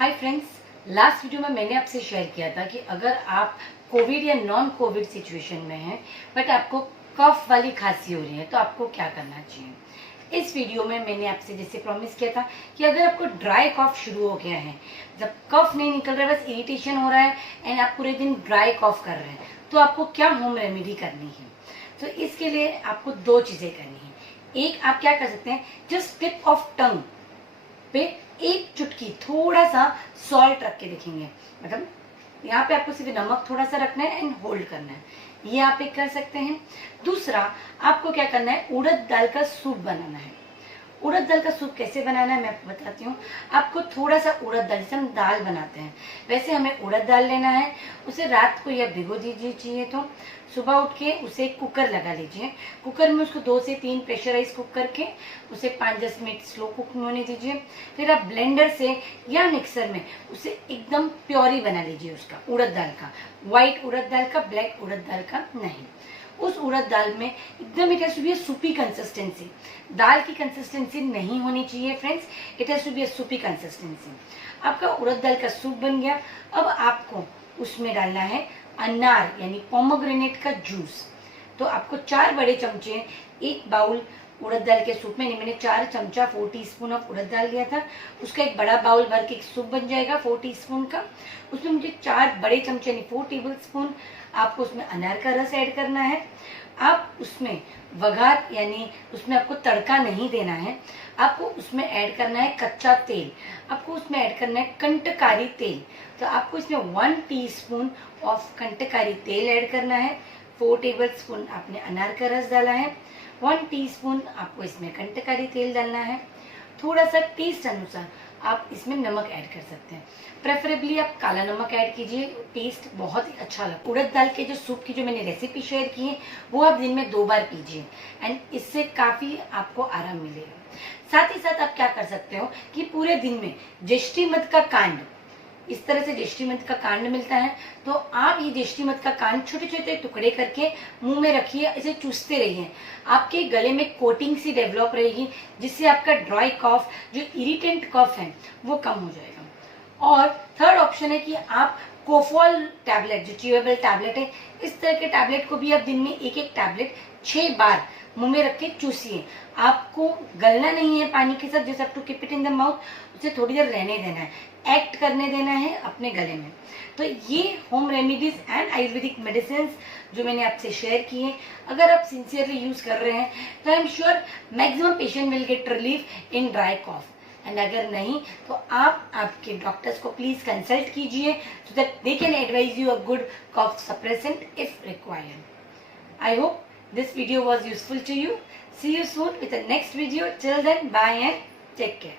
Hi friends, last video में मैंने आपसे शेयर किया था कि अगर आप कोविड या नॉन कोविड सिचुएशन में हैं बट आपको कफ वाली खांसी हो रही है तो आपको क्या करना चाहिए। इस वीडियो में मैंने आपसे जैसे प्रॉमिस किया था कि अगर आपको ड्राई कफ शुरू हो गया है, जब कफ नहीं निकल रहा है, बस इरिटेशन हो रहा है एंड आप पूरे दिन ड्राई कफ कर रहे हैं, तो आपको क्या होम रेमेडी करनी है। तो इसके लिए आपको दो चीज़ें करनी है। एक, आप क्या कर सकते हैं, जस्ट टिप ऑफ टंग पे एक चुटकी थोड़ा सा सॉल्ट रख के देखेंगे, मतलब यहाँ पे आपको सिर्फ नमक थोड़ा सा रखना है एंड होल्ड करना है, ये आप एक कर सकते हैं। दूसरा, आपको क्या करना है, उड़द दाल का सूप बनाना है। उड़द दाल का सूप कैसे बनाना है मैं आपको बताती हूँ। आपको थोड़ा सा उड़द दाल, जैसे हम दाल बनाते हैं वैसे हमें उड़द दाल लेना है। उसे रात को या भिगो दीजिए, चाहिए तो सुबह उठ के उसे कुकर लगा लीजिए। कुकर में उसको 2 से 3 प्रेशराइज कुक करके उसे 5-10 मिनट स्लो कुक होने दीजिए। फिर आप ब्लेंडर से या मिक्सर में उसे एकदम प्योरी बना लीजिए उसका, उड़द दाल का, व्हाइट उड़द दाल का, ब्लैक उड़द दाल का नहीं। उस उड़द दाल में एकदम it has to be soupy consistency, दाल की कंसिस्टेंसी नहीं होनी चाहिए friends, it has to be soupy consistency. आपका उड़द दाल का सूप बन गया। अब आपको उसमें डालना है अनार यानी पोमोग्रेनेट का जूस। तो आपको 4 बड़े चमचे, 1 बाउल उड़द दाल के सूप में, मैंने 4 चमचा 4 टीस्पून ऑफ उड़द दाल लिया था, उसका एक बड़ा बाउल भर के एक सूप बन जाएगा 4 टीस्पून का। उसमें मुझे 4 बड़े चमचे यानी 4 टेबल स्पून आपको उसमें अनार का रस ऐड करना है। आप उसमें वघार यानी उसमें आपको तड़का नहीं देना है, आपको उसमें ऐड करना है कच्चा तेल, आपको उसमें ऐड करना है कंटकारी तेल। तो आपको इसमें 1 टीस्पून ऑफ कंटकारी तेल ऐड करना है। 4 टेबल स्पून आपने अनार का रस डाला है, 1 टीस्पून आपको इसमें कंटकारी तेल डालना है। थोड़ा सा टेस्ट अनुसार आप इसमें नमक ऐड कर सकते हैं, प्रेफरेबली आप काला नमक ऐड कीजिए, टेस्ट बहुत ही अच्छा लगता है। उड़द दाल के जो सूप की जो मैंने रेसिपी शेयर की है वो आप दिन में 2 बार पीजिए एंड इससे काफ़ी आपको आराम मिलेगा। साथ ही साथ आप क्या कर सकते हो कि पूरे दिन में जेष्ठीमध का कांड, इस तरह से जेष्ठीमध का कांड मिलता है, तो आप ये जेष्ठीमध का कांड छोटे छोटे टुकड़े करके मुंह में रखिए, इसे चूसते रहिए। आपके गले में कोटिंग सी डेवलप रहेगी जिससे आपका ड्राई कफ, जो इरिटेंट कफ है, वो कम हो जाएगा। और थर्ड ऑप्शन है कि आप कोफॉल टैबलेट, जो च्यूएबल टैबलेट है, इस तरह के टैबलेट को भी आप दिन में एक टैबलेट 6 बार मुंह में रख के चूसिए। आपको गलना नहीं है पानी के साथ, जैसे आप to keep it in the mouth, उसे थोड़ी देर रहने देना है, एक्ट करने देना है अपने गले में। तो ये home remedies and Ayurvedic medicine जो मैंने आपसे शेयर किए, अगर आप सिंसियरली यूज कर रहे हैं तो I am sure maximum patient will get relief in dry cough. And अगर नहीं तो आप आपके डॉक्टर्स को प्लीज कंसल्ट कीजिए so that they can advise you a good cough suppressant if required. I hope this video was useful to you. See you soon with the next video. Till then, bye and take care.